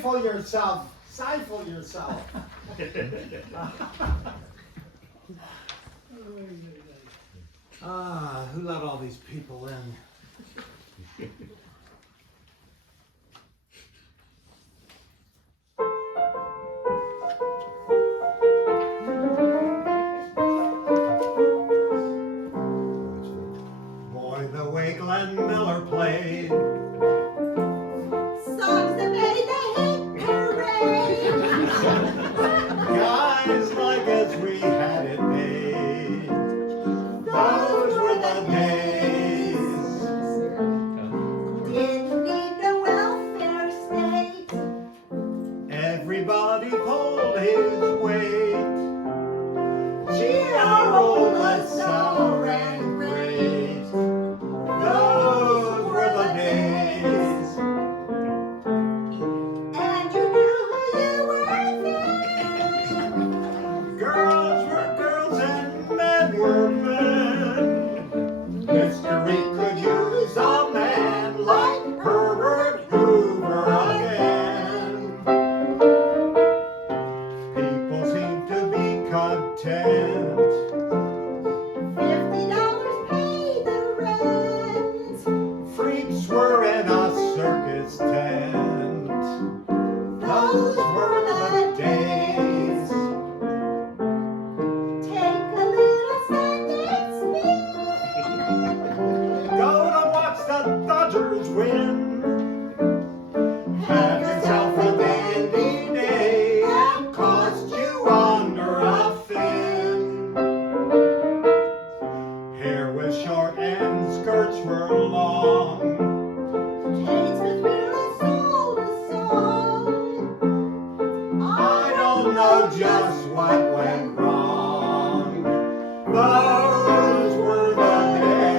Stifle yourself. Stifle yourself. Who let all these people in? Boy, the way Glenn Miller played. Songs that made the hit parade. Guys like us, we had it made. Those were the days. Didn't need no welfare state. Everybody pulled his weight. Gee, our old LaSalle ran great. Those were the days. And you knew who you were then. Girls were girls and men were men. History could use a man like Herbert Hoover again. People seem to be content. $50 paid the rent. Freaks were in a circus tent. Those were the days. Take a little Sunday spin. Go to watch the Dodgers win. Have yourself a dandy day and cost you under a fin. Hair was short and skirts were long. Tradesmen really sold a song. I don't know just what went wrong. Those were the days.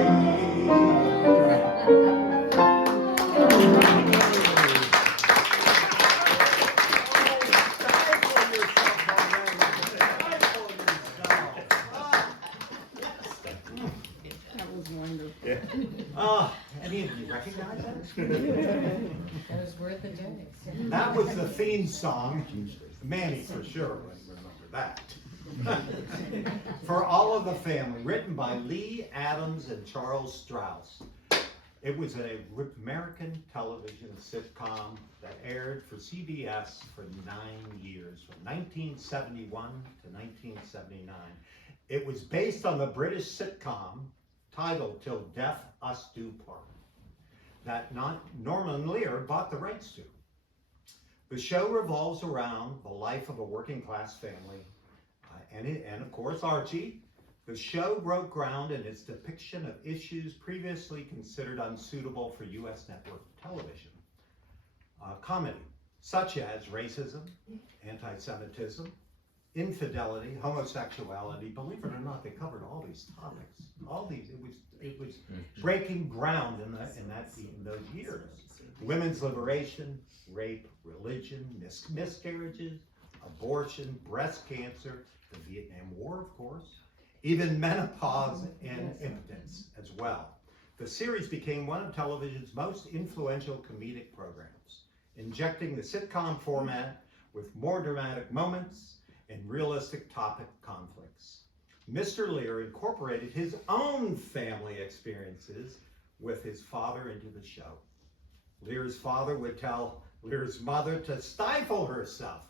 That was wonderful. Any of you recognize that? That was worth a day. That was the theme song. Manny for sure would remember that. For All of the Family, written by Lee Adams and Charles Strauss. It was an American television sitcom that aired for CBS for 9 years, from 1971 to 1979. It was based on the British sitcom titled Till Death Us Do Part, that Norman Lear bought the rights to. The show revolves around the life of a working class family, and of course Archie. The show broke ground in its depiction of issues previously considered unsuitable for U.S. network television. Comedy, such as racism, anti-Semitism, infidelity, homosexuality. Believe it or not, they covered all these topics. It was breaking ground in those years. Women's liberation, rape, religion, miscarriages, abortion, breast cancer, the Vietnam War, of course, even menopause and impotence as well. The series became one of television's most influential comedic programs, injecting the sitcom format with more dramatic moments and realistic topic conflicts. Mr. Lear incorporated his own family experiences with his father into the show. Lear's father would tell Lear's mother to stifle herself.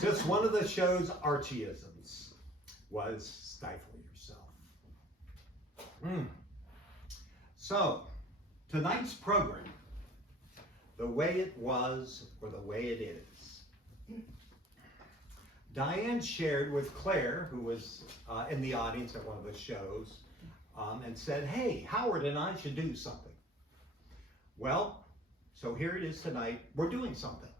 Just one of the show's Archieisms was stifle yourself. So, tonight's program, the way it was or the way it is. Diane shared with Claire, who was in the audience at one of the shows, and said, hey, Howard and I should do something. Well, so here it is tonight. We're doing something.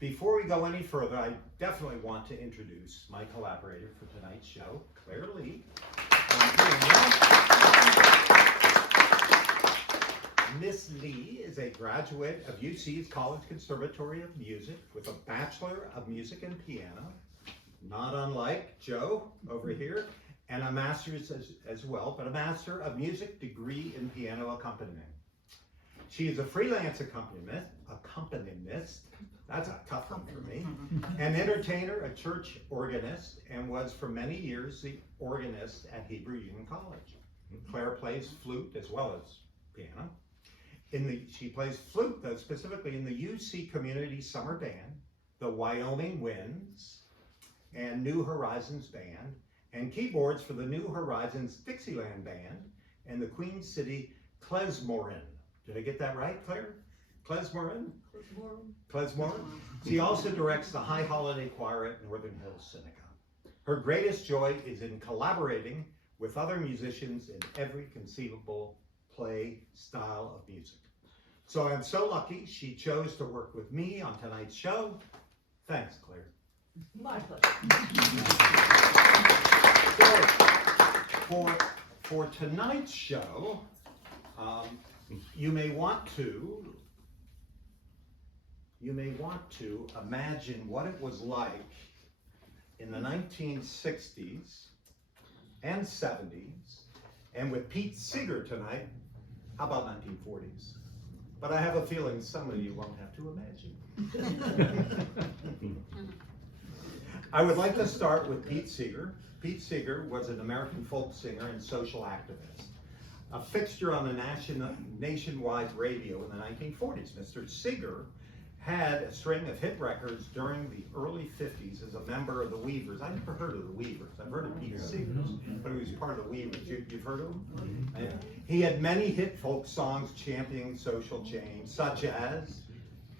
Before we go any further, I definitely want to introduce my collaborator for tonight's show, Claire Lee. Miss Lee is a graduate of UC's College Conservatory of Music with a Bachelor of Music and Piano, not unlike Joe over here, and a master's as well, but a Master of Music degree in piano accompaniment. She is a freelance accompanist, that's a tough one for me, an entertainer, a church organist, and was for many years the organist at Hebrew Union College. Claire plays flute as well as piano. She plays flute, though, specifically in the UC Community Summer Band, the Wyoming Winds, and New Horizons Band, and keyboards for the New Horizons Dixieland Band and the Queen City Klezmorin. Did I get that right, Claire? Klezmorin? Klezmorin. She also directs the High Holiday Choir at Northern Hills Synagogue. Her greatest joy is in collaborating with other musicians in every conceivable play style of music. So I'm so lucky she chose to work with me on tonight's show. Thanks, Claire. My pleasure. For tonight's show, you may want to imagine what it was like in the 1960s and 70s, and with Pete Seeger tonight, how about 1940s? But I have a feeling some of you won't have to imagine. I would like to start with Pete Seeger. Pete Seeger was an American folk singer and social activist, a fixture on the nationwide radio in the 1940s. Mr. Seeger had a string of hit records during the early 50s as a member of the Weavers. I never heard of the Weavers. I've heard of Pete Seeger, but he was part of the Weavers. You've heard of him? He had many hit folk songs championing social change, such as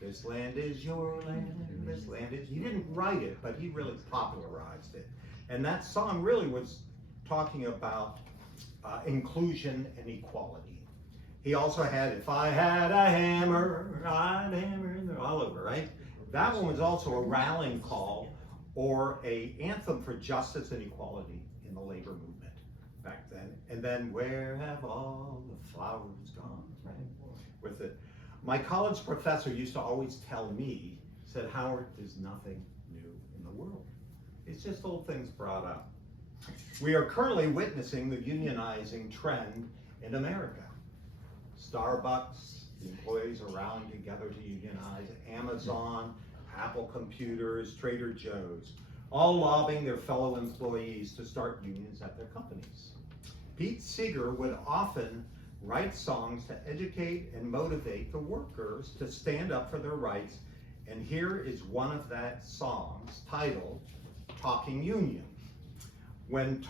"This Land Is Your Land, This Land Is..." He didn't write it, but he really popularized it. And that song really was talking about inclusion and equality. He also had "If I Had a Hammer, I'd hammer it all over," right? That one was also a rallying call or a anthem for justice and equality in the labor movement back then. And then "Where Have All the Flowers Gone," right? With it. My college professor used to always tell me, said, "Howard, there's nothing new in the world. It's just old things brought up." We are currently witnessing the unionizing trend in America. Starbucks, the employees are rallying together to unionize. Amazon, Apple Computers, Trader Joe's, all lobbying their fellow employees to start unions at their companies. Pete Seeger would often write songs to educate and motivate the workers to stand up for their rights, and here is one of that songs titled "Talking Union." When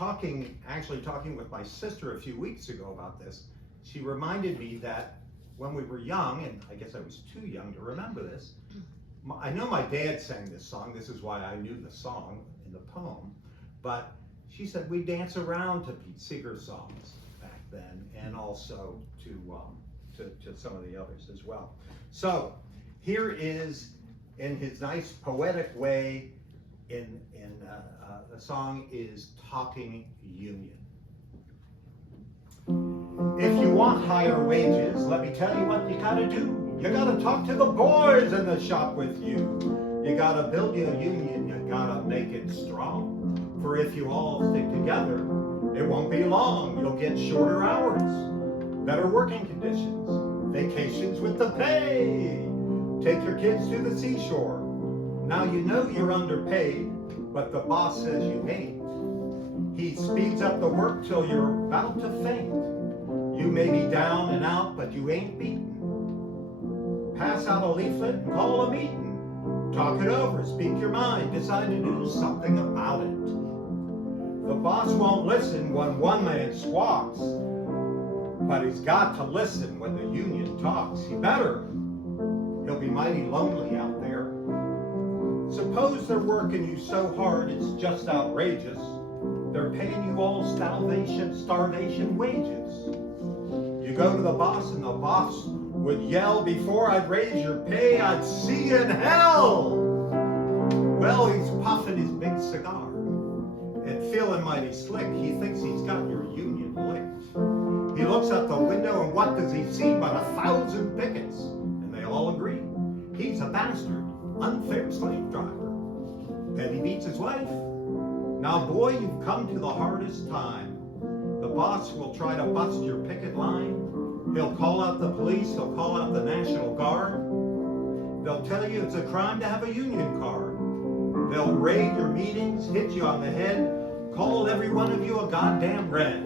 actually talking with my sister a few weeks ago about this, she reminded me that when we were young, and I guess I was too young to remember this, I know my dad sang this song. This is why I knew the song in the poem, but she said we dance around to Pete Seeger songs back then, and also to some of the others as well. So here is, in his nice poetic way, the song is "Talking Union." If you want higher wages, let me tell you what you gotta do. You gotta talk to the boys in the shop with you. You gotta build your union, you gotta make it strong. For if you all stick together, it won't be long. You'll get shorter hours, better working conditions, vacations with the pay. Take your kids to the seashore. Now you know you're underpaid, but the boss says you ain't. He speeds up the work till you're about to faint. You may be down and out, but you ain't beaten. Pass out a leaflet and call a meeting. Talk it over, speak your mind, decide to do something about it. The boss won't listen when one man squawks, but he's got to listen when the union talks. He better. He'll be mighty lonely out there. Suppose they're working you so hard it's just outrageous. They're paying you all starvation wages. You go to the boss and the boss would yell, "Before I'd raise your pay, I'd see you in hell." Well, he's puffing his big cigar and feeling mighty slick. He thinks he's got your union licked. He looks out the window and what does he see but 1,000 pickets? And they all agree. He's a bastard, unfair slave driver. And he beats his wife. Now, boy, you've come to the hardest time. The boss will try to bust your picket line. He'll call out the police, he'll call out the National Guard. They'll tell you it's a crime to have a union card. They'll raid your meetings, hit you on the head, call every one of you a goddamn red.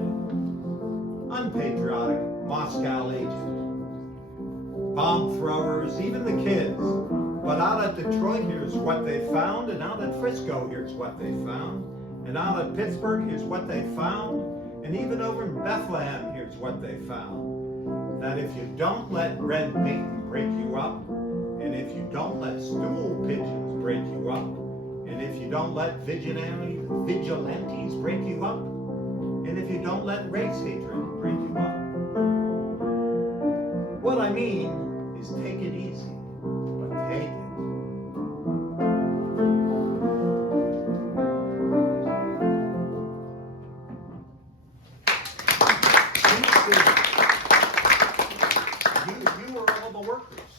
Unpatriotic Moscow agent. Bomb throwers, even the kids. But out at Detroit, here's what they found, and out at Frisco, here's what they found, and out at Pittsburgh, here's what they found, and even over in Bethlehem, here's what they found. That if you don't let red paint break you up, and if you don't let stool pigeons break you up, and if you don't let vigilantes break you up, and if you don't let race hatred break you up. What I mean is take it easy, but take it. You were all the workers,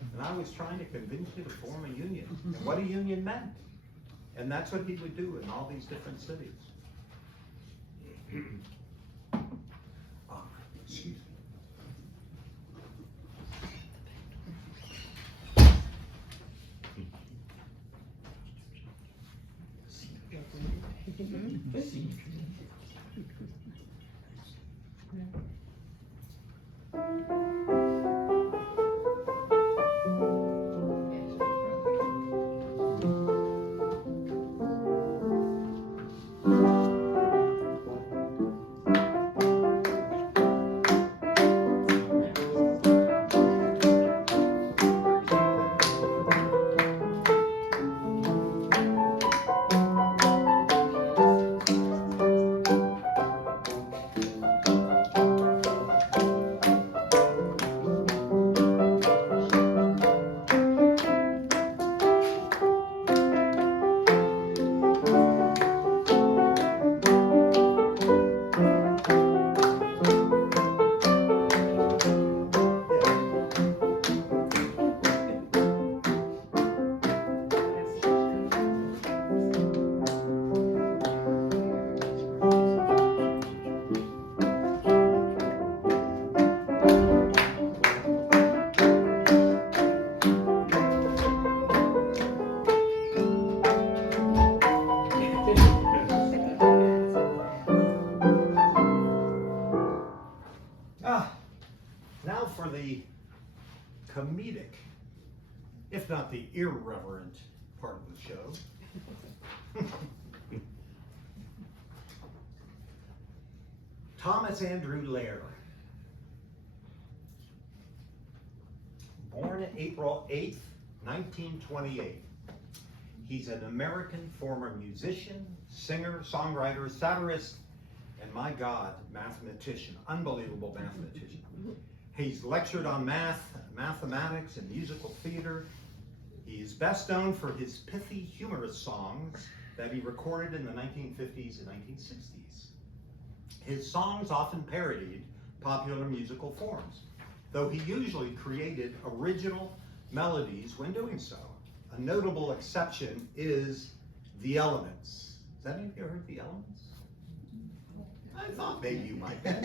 and I was trying to convince you to form a union, and what a union meant. And that's what he would do in all these different cities. Excuse me. Now for the comedic, if not the irreverent part of the show. Thomas Andrew Lair. Born April 8th, 1928. He's an American former musician, singer, songwriter, satirist, and my God, mathematician, unbelievable mathematician. He's lectured on mathematics, and musical theater. He's best known for his pithy, humorous songs that he recorded in the 1950s and 1960s. His songs often parodied popular musical forms, though he usually created original melodies when doing so. A notable exception is The Elements. Has any of you heard The Elements? I thought maybe you might have.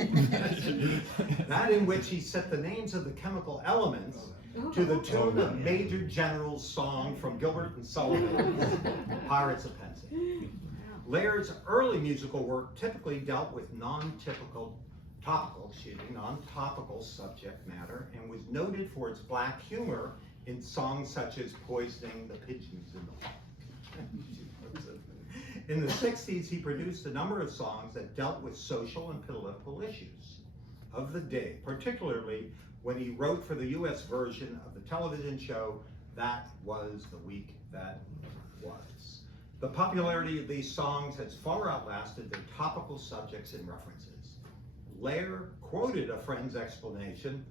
That in which he set the names of the chemical elements to the tune of Major General's song from Gilbert and Sullivan, Pirates of Penzance. Lair's early musical work typically dealt with non-topical subject matter, and was noted for its black humor in songs such as Poisoning the Pigeons in the Wall. In the 60s, he produced a number of songs that dealt with social and political issues of the day, particularly when he wrote for the US version of the television show That Was the Week That Was. The popularity of these songs has far outlasted their topical subjects and references. Lair quoted a friend's explanation,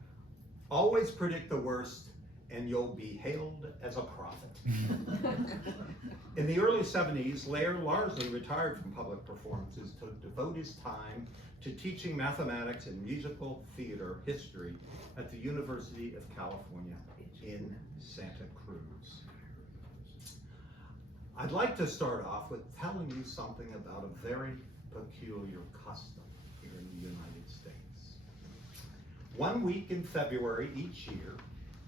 "Always predict the worst and you'll be hailed as a prophet." In the early 70s, Lair largely retired from public performances to devote his time to teaching mathematics and musical theater history at the University of California in Santa Cruz. I'd like to start off with telling you something about a very peculiar custom here in the United States. 1 week in February each year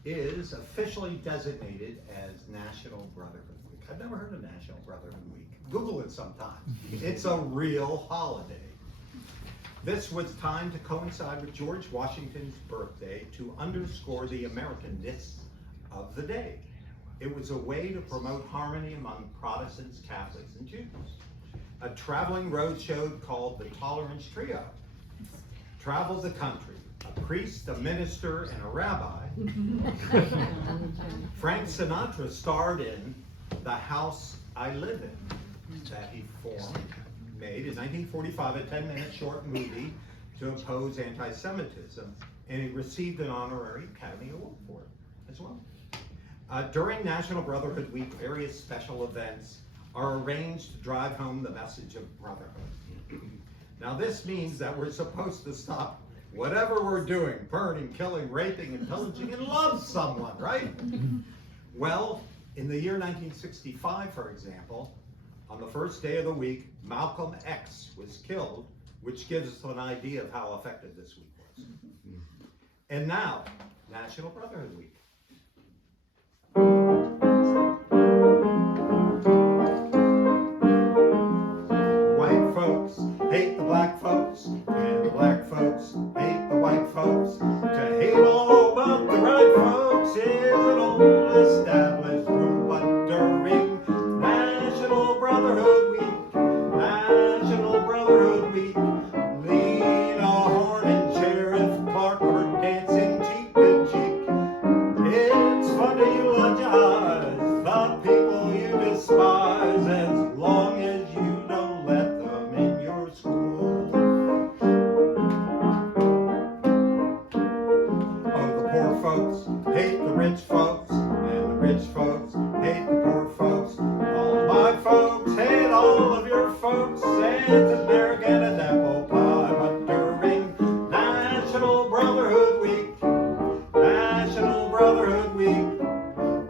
is officially designated as National Brotherhood Week. I've never heard of National Brotherhood Week. Google it sometime. It's a real holiday. This was timed to coincide with George Washington's birthday to underscore the Americanness of the day. It was a way to promote harmony among Protestants, Catholics, and Jews. A traveling roadshow called the Tolerance Trio traveled the country. A priest, a minister, and a rabbi. Frank Sinatra starred in The House I Live In, that he made in 1945, a 10-minute short movie to oppose anti-Semitism, and he received an honorary Academy Award for it as well. During National Brotherhood Week, various special events are arranged to drive home the message of brotherhood. Now this means that we're supposed to stop whatever we're doing, burning, killing, raping, and pillaging, and love someone, right? Well, in the year 1965, for example, on the first day of the week, Malcolm X was killed, which gives us an idea of how effective this week was. And now, National Brotherhood Week. White folks hate the black folks, and the black folks hate the white folks. To hate all but the right folks is an old established rule, but during National Brotherhood Week, National Brotherhood Week, Lena Horne and Sheriff Clark were dancing cheek to cheek. It's fun to eulogize the people you despise, as long as you don't let them in your school. Oh, the poor folks hate the rich folks, and the rich folks hate the poor folks. All my folks hate all of your folks, and they're getting apple pie. But during National Brotherhood Week, National Brotherhood Week,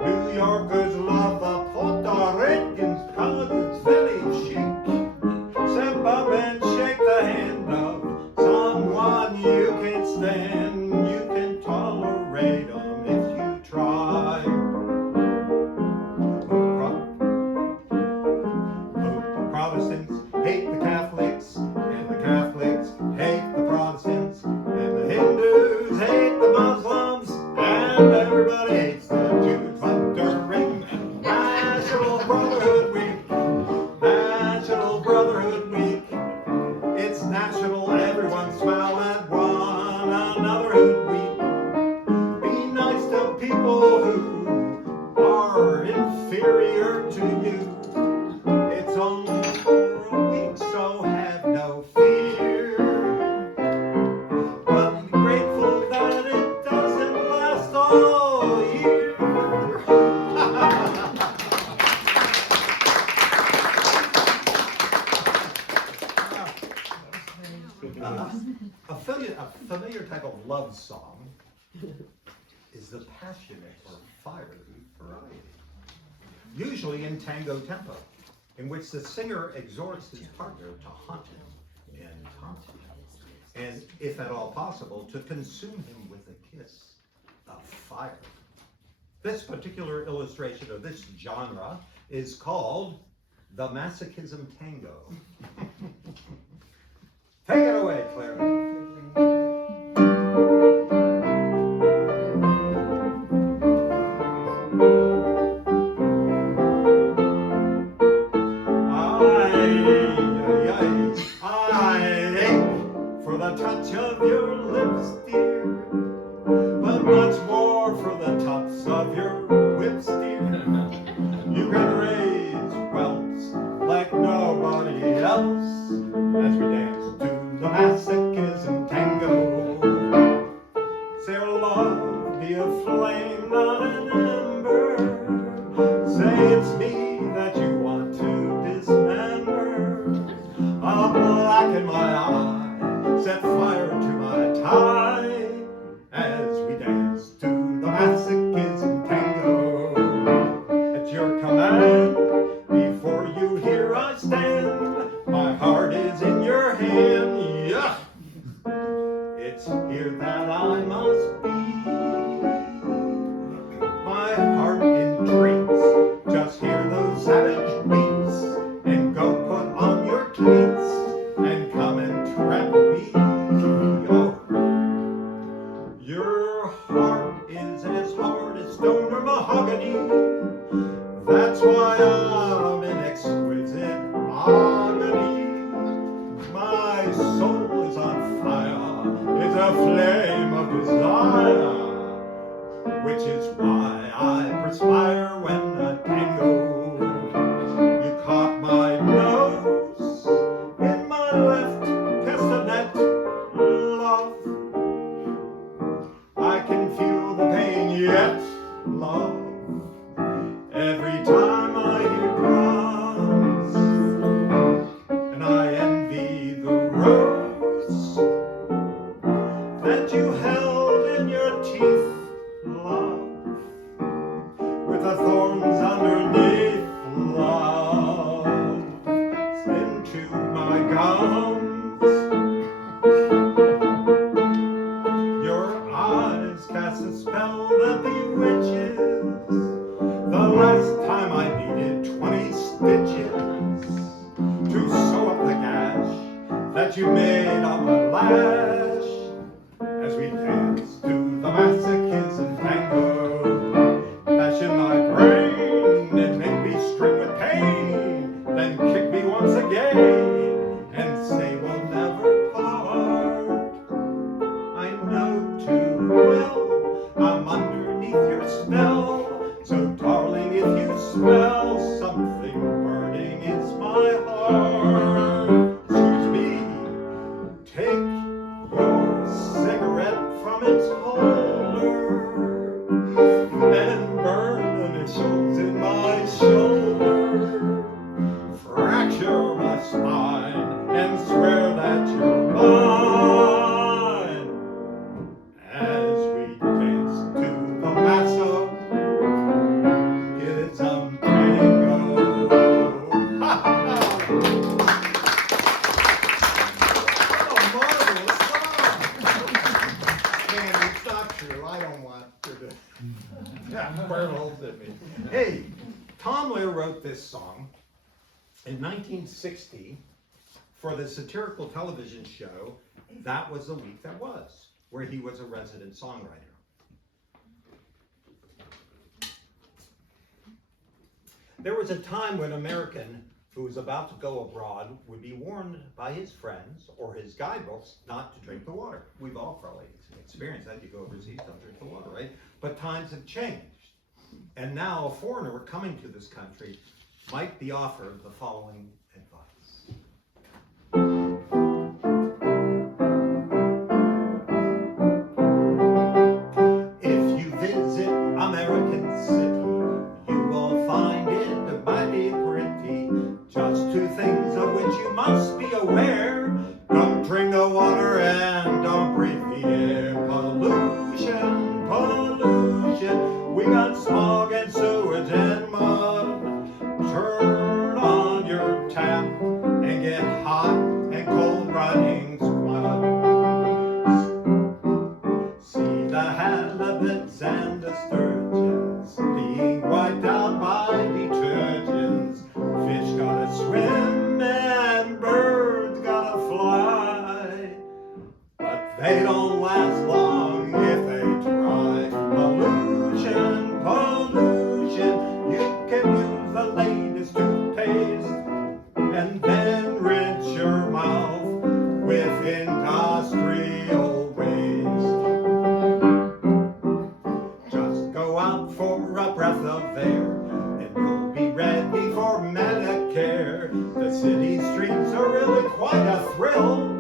New Yorkers love the Puerto Ricans because it's very chic. Step up and shake the hand of someone you can't stand. You can tolerate them if you try. Protestants hate the Catholics, and the Catholics hate the Protestants, and the Hindus hate the Muslims, and everybody hates the Jews. But during National Brotherhood Week, National Brotherhood Week, it's national, everyone smile at one another. Week. Be nice to people who are inferior to you. It's only for a week, so have no fear. But be grateful that it doesn't last all year. A familiar type of love song is the passionate or fiery variety, usually in tango tempo, in which the singer exhorts his partner to hunt him and taunt him, and if at all possible, to consume him with a kiss of fire. This particular illustration of this genre is called the Masochism Tango. Take it away, Claire. Touch of your lips, dear, but much more for the tops of your whips, dear. You can raise whelps like nobody else as we dance to the Masochism Tango. Say our love be a flame, not an ember. Say it's me that you want to dismember. A black in my eye, set fire to my tie as we dance to the Masochism Tango. At your command, before you here I stand. My heart is in your hand, yeah. It's here that I mahogany. That's why I'm in exquisite agony. My soul is on fire, it's a flame of desire, which is why I perspire when a tango. You caught my nose in my left castanet, love. I can feel the pain yet, love, every time I hear drums, and I envy the rose that you held in your teeth, love, with the thorns underneath, love, into my gums. Your eyes cast a spell that bewitches. The last time I needed 20 stitches to sew up the gash that you made on my lash, as we dance to the masochism tango. Bash in my brain and make me scream with pain, then kick me once again and say we'll never part. I know too well I'm underneath your spell, so darling, if you smell something burning, it's my heart. Excuse me, take your cigarette from its holder and burn the initials in my shoulder. Fracture my spine and swear that you're mine as we dance to the masochism tango. Oh, marvelous song! And it's not true. I don't want her to burn holes in me. Hey, Tom Lear wrote this song in 1960 for the satirical television show That Was the Week That Was, where he was a resident songwriter. There was a time when an American who was about to go abroad would be warned by his friends or his guidebooks not to drink the water. We've all probably experienced that. You go overseas, don't drink the water, right? But times have changed. And now a foreigner coming to this country might be offered the following advice. If you visit American City, you will find it mighty pretty. Just two things of which you must be aware. Don't drink the water and don't breathe the air. Pollution, pollution. We got smog and sewage and mud. Turn on your tap and get hot and cold running squad. See the halibuts and the sturgeons being wiped out by detergents. Fish gotta swim and birds gotta fly, but they don't last long if they try. Pollution, pollution. You can use the latest toothpaste and then rinse your mouth with industrial waste. Just go out for a breath of air and you'll be ready for Medicare. The city streets are really quite a thrill.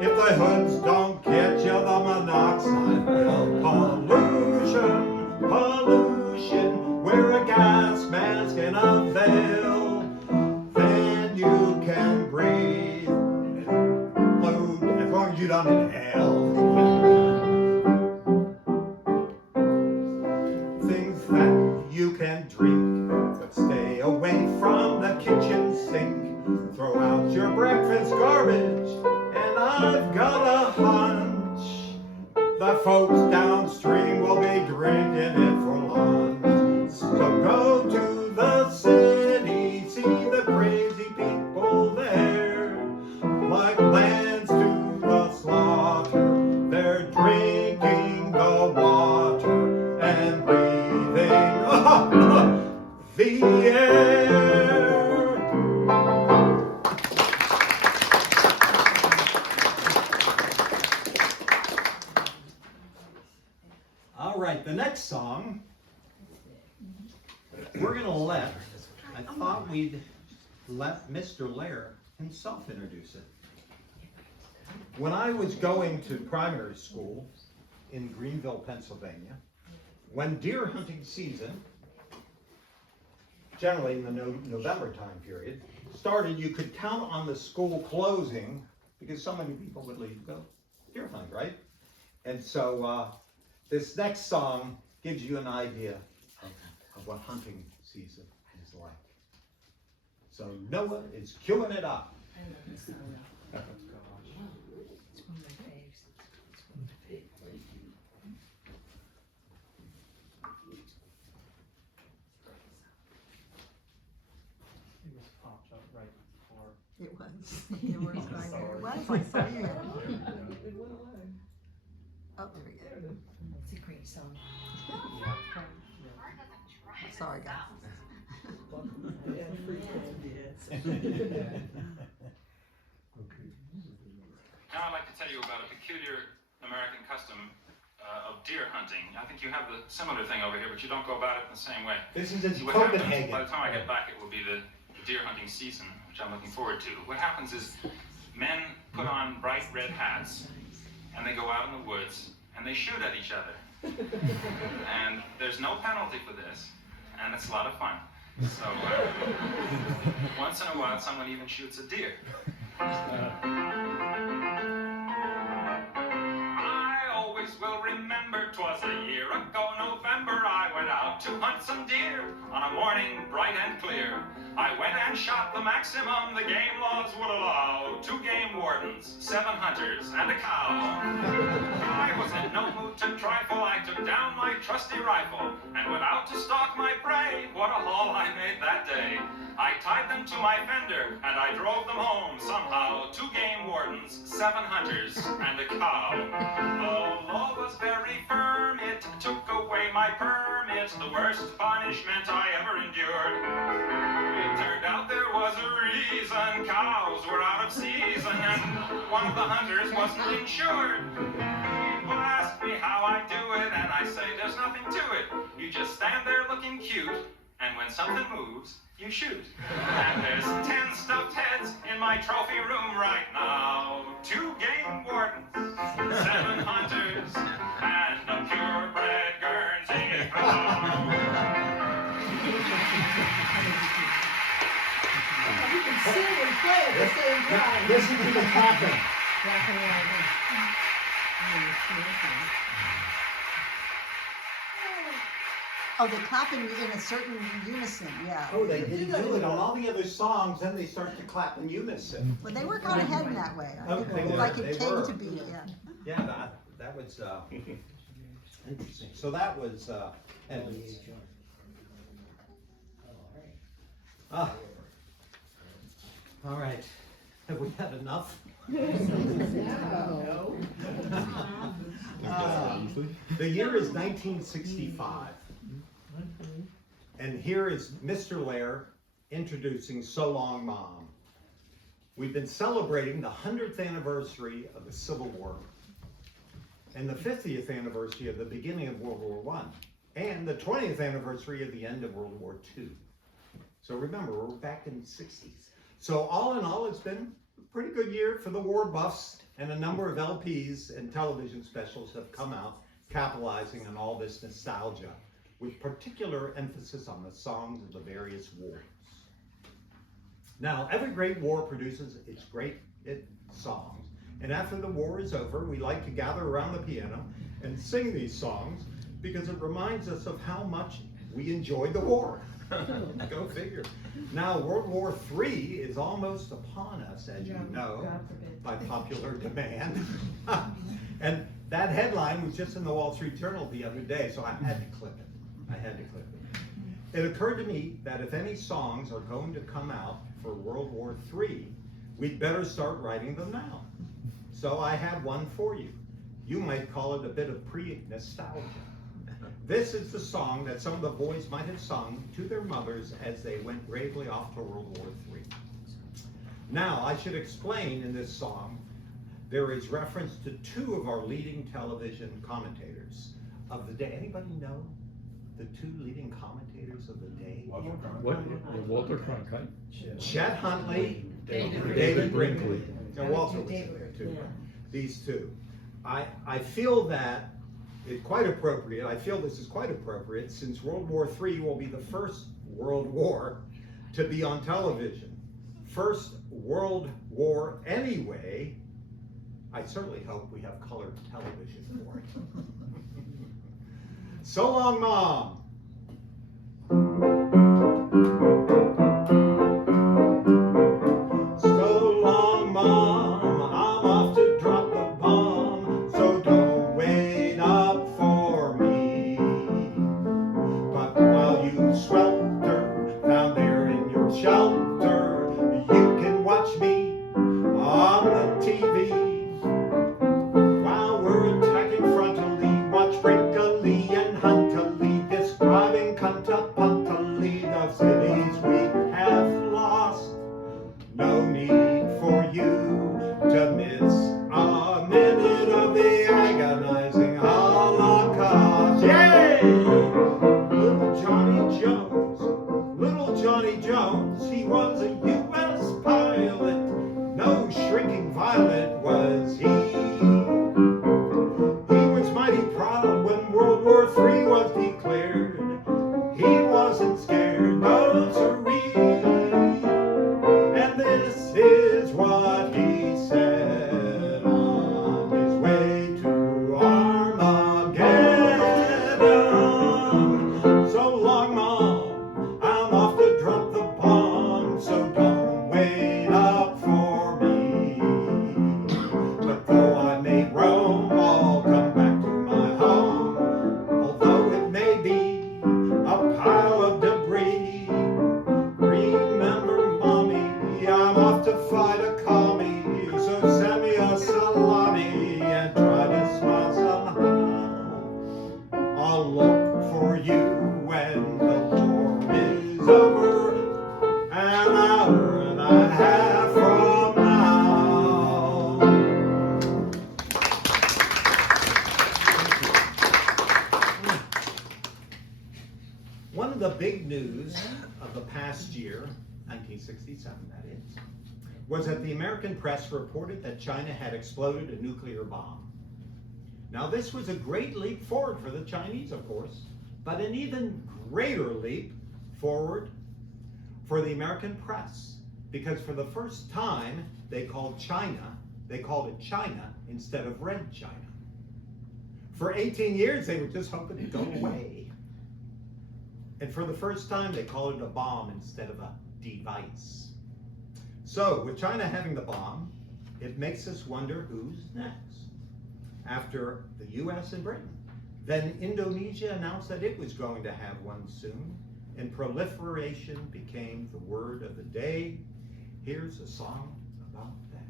If the hoods don't get you, the monoxide will. Pollution, pollution. Wear a gas mask and a veil. Then you can breathe as long as you don't inhale. Things that you can drink, but stay away from the kitchen sink. Throw out your breakfast garbage we're gonna I thought we'd let Mr. Lair himself introduce it. When I was going to primary school in Greenville, Pennsylvania, when deer hunting season, generally in the November time period, started, you could count on the school closing because so many people would leave to go deer hunting, right? And so this next song gives you an idea of what hunting season is like. So Noah is queuing it up. I love this song though. It's one of my faves. It's one of my faves. It was popped up right before. It was. It was right there. It was. I saw you. Oh, there we go. It's a great song. Sorry, guys. Now I'd like to tell you about a peculiar American custom of deer hunting. I think you have the similar thing over here, but you don't go about it in the same way. This is in See, what happens, Copenhagen. by the time I get back, it will be the deer hunting season, which I'm looking forward to. What happens is men put on bright red hats, and they go out in the woods, and they shoot at each other. And there's no penalty for this, and it's a lot of fun. So once in a while, someone even shoots a deer. I always will remember 'twas a year ago November I went out to hunt some deer on a morning bright and clear. I went and shot the maximum the game laws would allow. 2 game wardens, 7 hunters, and a cow. I was in no mood to trifle. I took down my trusty rifle and went out to stalk my prey. What a haul I made that day. I tied them to my fender and I drove them home somehow. 2 game wardens, 7 hunters, and a cow. The law was very firm. It took away my permit. The worst punishment I ever endured. It turned out there was a reason. Cows were out of season and one of the hunters wasn't insured. People ask me how I do it and I say there's nothing to it. You just stand there looking cute and when something moves, you shoot. And there's 10 stuffed heads in my trophy room right now. 2 game wardens, 7 hunters, and a purebred Guernsey cow. You can sing and play at the same time. Listen to the clapping. Black and white. Oh, they're clapping in a certain unison, yeah. Oh, they didn't do it on all the other songs, then they start to clap in unison. Well, they were kind of heading that way. I think, They were, like they it came were. to be, yeah. Yeah, that was interesting. So that was Edmonds. Ah. All right. Have we had enough? No. The year is 1965. And here is Mr. Lair introducing So Long Mom. We've been celebrating the 100th anniversary of the Civil War and the 50th anniversary of the beginning of World War I and the 20th anniversary of the end of World War II. So remember, we're back in the 60s. So all in all, it's been a pretty good year for the war buffs, and a number of LPs and television specials have come out capitalizing on all this nostalgia, with particular emphasis on the songs of the various wars. Now, every great war produces its great songs, and after the war is over, we like to gather around the piano and sing these songs because it reminds us of how much we enjoyed the war. Go figure. Now, World War III is almost upon us, as you know, by popular demand. And that headline was just in the Wall Street Journal the other day, so I had to clip it. It occurred to me that if any songs are going to come out for World War III, we'd better start writing them now. So I have one for you. You might call it a bit of pre-nostalgia. This is the song that some of the boys might have sung to their mothers as they went bravely off to World War III. Now, I should explain in this song, there is reference to 2 of our leading television commentators of the day. Anybody know the two leading commentators of the day? What? Walter Cronkite? Chet Huntley, David David Brinkley. Brinkley. And Walter was in there too. These two. I feel that it's quite appropriate. I feel this is quite appropriate since World War III will be the first World War to be on television. First World War anyway. I certainly hope we have colored television for it. So long, Mom. So long, Mom, I'm off to drop the bomb, so don't wait up for me. But while you swelter down there in your shelter, you can watch me on the TV. While we're attacking frontally, watch Brinkley and Huntley describing puntually the cities we have lost. No need for you to miss a minute of the agonizing Holocaust. Yay! Little Johnny Jones, he was a U.S. pilot. No shrinking violet was he. He was mighty proud when World War III was declared. He wasn't scared, no siree. And this is what he said on his way to Armageddon. So long, Mom, I'm off to drop the bomb, so don't wait up for me. But though I may roam, I'll come back to my home, although it may be a pile of debris. Remember, Mommy, I'm off to fight a commie, so send me a salami and try to smile somehow. I'll look for you when the war is over, an hour and a half from now. One of the big news of the past year, 1967 that is, was that the American press reported that China had exploded a nuclear bomb. Now this was a great leap forward for the Chinese, of course, but an even greater leap forward for the American press, because for the first time they called it China instead of Red China. For 18 years they were just hoping it'd go away. And for the first time they called it a bomb instead of a device. So with China having the bomb, it makes us wonder who's next. After the US and Britain. Then Indonesia announced that it was going to have one soon, and proliferation became the word of the day. Here's a song about that.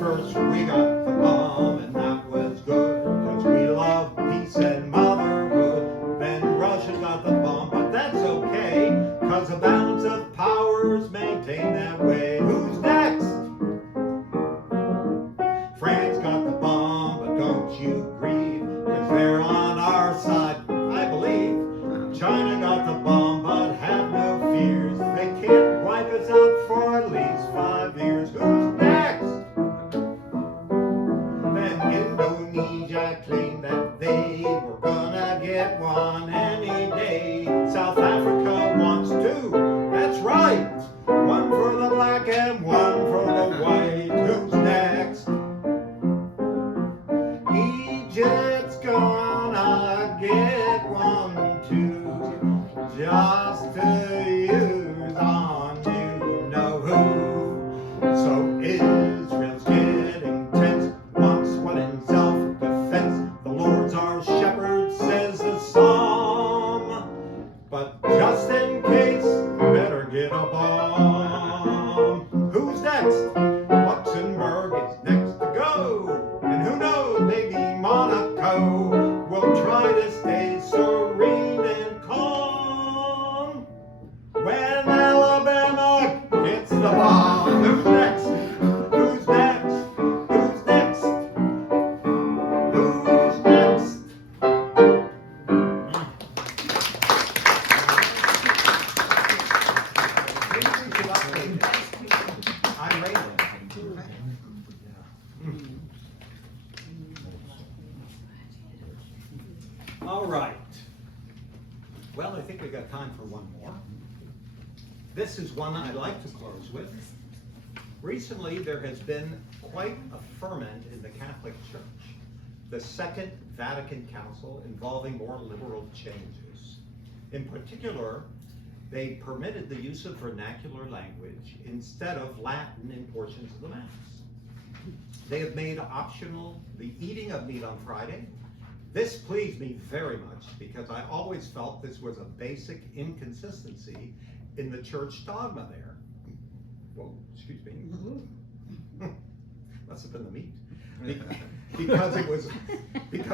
First we got the bomb, and that was good, because we love peace and motherhood. Then Russia got the bomb, but that's okay, because the balance of powers maintain that way. Who's next? France got the bomb, but don't you grieve, because they're on our side, I believe. China got the bomb, but have no fears, they can't wipe us out for at least 5 years. Who's next? Then Indonesia claimed that they were gonna get one any day. South Africa wants two, that's right, one for the black and one for the white. Who's next? Egypt's gone All right. Well, I think we got time for one more. This is one I'd like to close with. Recently, there has been quite a ferment in the Catholic Church. The Second Vatican Council involving more liberal changes. In particular, they permitted the use of vernacular language instead of Latin in portions of the Mass. They have made optional the eating of meat on Friday. This pleased me very much because I always felt this was a basic inconsistency in the church dogma there. Whoa, excuse me. Must have been the meat. Because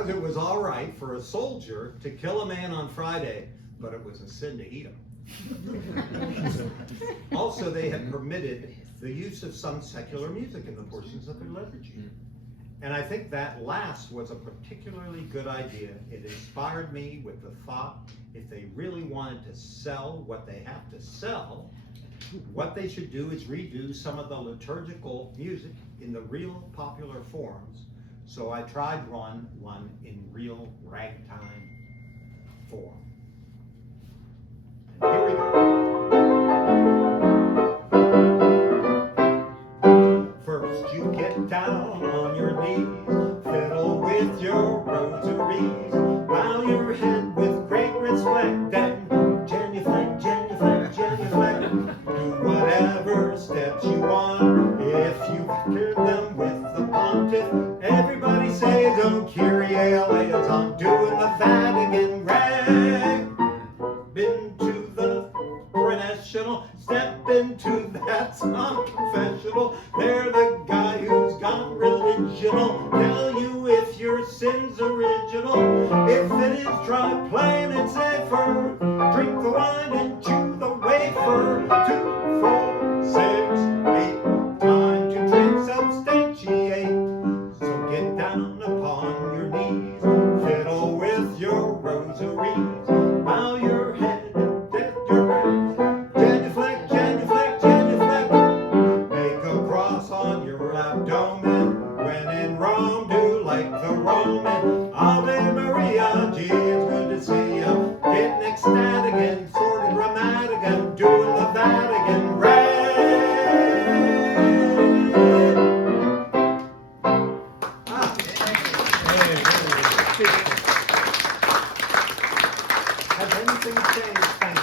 it was all right for a soldier to kill a man on Friday, but it was a sin to eat him. Also, they had permitted the use of some secular music in the portions of their liturgy. And I think that last was a particularly good idea. It inspired me with the thought, if they really wanted to sell what they have to sell, what they should do is redo some of the liturgical music in the real popular forms. So I tried one in real ragtime form. And here we go. First you get down on your knees, fiddle with your rosaries, bow your head with great respect, and genuflect, genuflect, genuflect. Do whatever steps you want, if you hear them with the pontiff. Everybody says, oh, Kyrie eleison, doing the Vatican rag. Been to the professional, step into that non-confessional. They're the guy who's gone religional, tell you if your sin's original. If it is, try playing it safer. Drink the wine and chew the wafer. 2, 4, 6, 8, time to transubstantiate. So get down upon your knees, fiddle with your rosaries, bow your head and death your breath. Genuflect, genuflect, genuflect. Make a cross on your abdomen. When in Rome, do like the Roman. Ave Maria, gee, it's good to see ya. Getting ecstatic and sort of dramatic and doing the Vatican rag. Has anything changed? Thank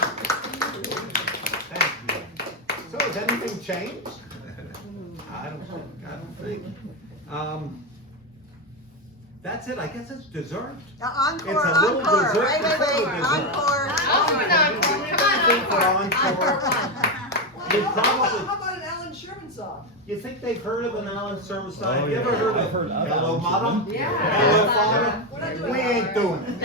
you. Thank you. So has anything changed? I don't think. That's it. I guess it's dessert. Encore, It's a little encore, dessert. wait, It's a little dessert. encore. Anything for encore? You probably, How about an Alan Sherman song? you think they've heard of an Alan Sherman song? Oh, Have you ever yeah. heard I've of heard of Hello Alan Madam? Sherman. Yeah. Hello Father? We're not doing We that. ain't doing it.